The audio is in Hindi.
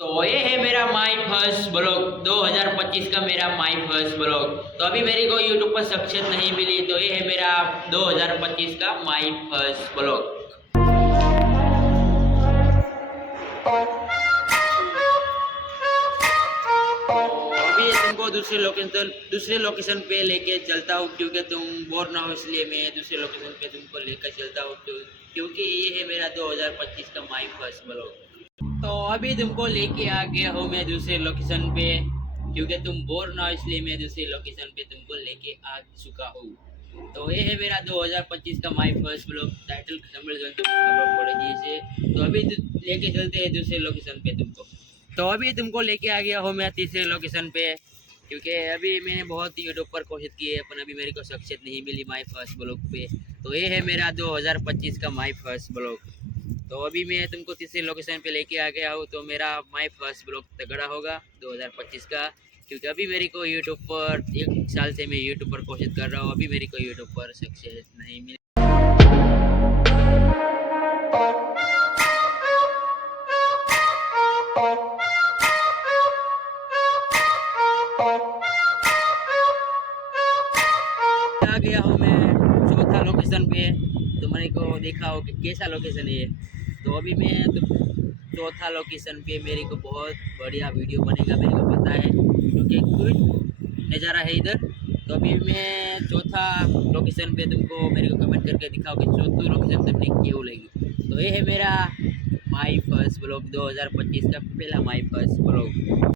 तो ये है मेरा माई फर्स्ट ब्लॉग 2025 का मेरा माई फर्स्ट ब्लॉग। तो अभी मेरे को यूट्यूब पर सक्सेस नहीं मिली, तो ये है मेरा 2025 का माई फर्स्ट ब्लॉग। अभी तुमको दूसरे लोकेशन पे लेके चलता हूँ, क्योंकि तुम बोर ना हो इसलिए मैं दूसरे लोकेशन पे तुमको लेकर चलता हूँ, क्योंकि ये है मेरा 2025 का माई फर्स्ट ब्लॉग। तो अभी तुमको लेके आ गया हूँ मैं दूसरे लोकेशन पे, क्योंकि तुम बोर ना हो इसलिए मैं दूसरे लोकेशन पे तुमको लेके आ चुका हूँ। तो ये है मेरा 2025 का माई फर्स्ट ब्लॉग। टाइटल समझ गए तुमको खबर पड़ेगी इसे। तो अभी लेके चलते हैं दूसरे लोकेशन पे तुमको। तो अभी तुमको लेके आ गया हूँ मैं तीसरे लोकेशन पे, क्योंकि अभी मैंने बहुत यूट्यूब पर कोशिश की है, पर अभी मेरे को सक्सेस नहीं मिली माई फर्स्ट ब्लॉग पे। तो ये है मेरा 2025 का माई फर्स्ट ब्लॉग। तो अभी मैं तुमको तीसरे लोकेशन पे लेके आ गया हूँ, तो मेरा माई फर्स्ट ब्लॉग तगड़ा होगा 2025 का, क्योंकि अभी मेरे को यूट्यूब पर 1 साल से मैं यूट्यूब पर कोशिश कर रहा हूँ, अभी मेरे को यूट्यूब पर सक्सेस नहीं मिली। आ गया हूँ मैं चौथा लोकेशन पे। तो मेरे को देखा हो कि कैसा लोकेशन है ये। तो अभी मैं तो चौथा लोकेशन पे मेरे को बहुत बढ़िया वीडियो बनेगा, मेरे को पता है, क्योंकि कुछ नज़ारा है इधर। तो अभी मैं चौथा लोकेशन पे तुमको मेरे को कमेंट करके दिखाओ कि चौथी लोकेशन तुमने क्यों लगी। तो ये है मेरा माई फर्स्ट ब्लॉग 2025 का पहला माई फर्स्ट ब्लॉग।